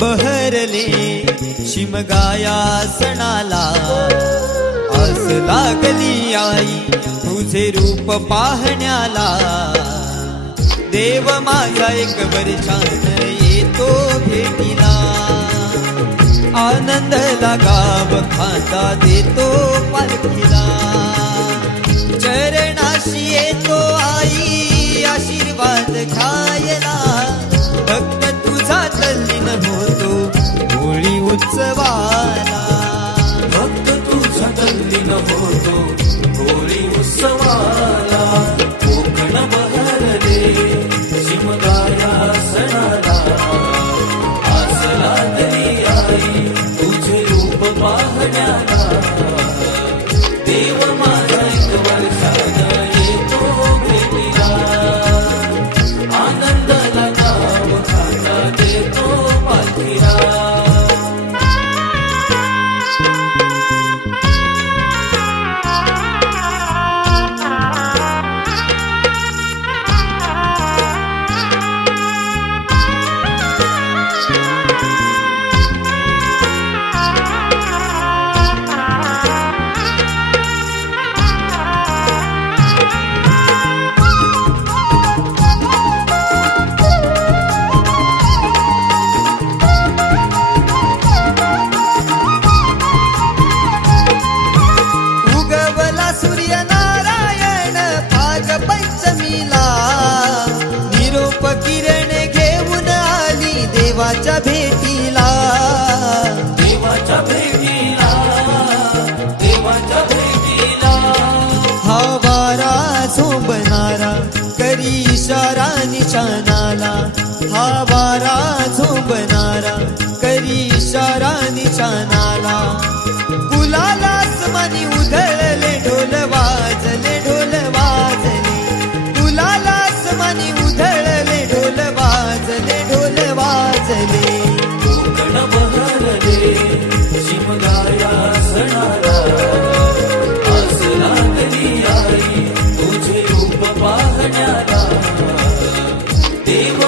बहरले शिमगाया सणाला, आस लागली आई तुझे रूप पाहण्याला। देव माझा एक वर्षान येतो भेटीला, आनंद गाव खाता देतो पालखीला। चरणाशी येतो आई आशीर्वाद घ्यायला, भक्त तुझा तल्लीन होतो होळी उत्सवाला। भक्त तुझा तल्लीन होतो होळी उत्सवाला। कोकण बहरले शिमगाया सणाला, आस लागली आई तुझे रूप पाहण्याला। देव माझा एक वर्षान येतो भेटीला, आनंदाला गाव खाता देतो पालखीला। सूर्यनारायण भाग पंचमीला, निरोप किरण घेऊन आली देवाच्या भेटीला। देवाच्या भेटीला, देवाच्या भेटीला। हा वारा झोंबणारा करी इशारा निशाणाला, हा वारा झोंबणारा करी इशारा निशाणाला। गुलालास मनी उधळले ढोल वाजले, ढोल वाजले। गुलालास मनी उधळले ढोल वाजले, ढोल वाजले। कोकण बहरले शिमगाया सणाला, आस लागली आई तुझे रूप पाहण्याला। देव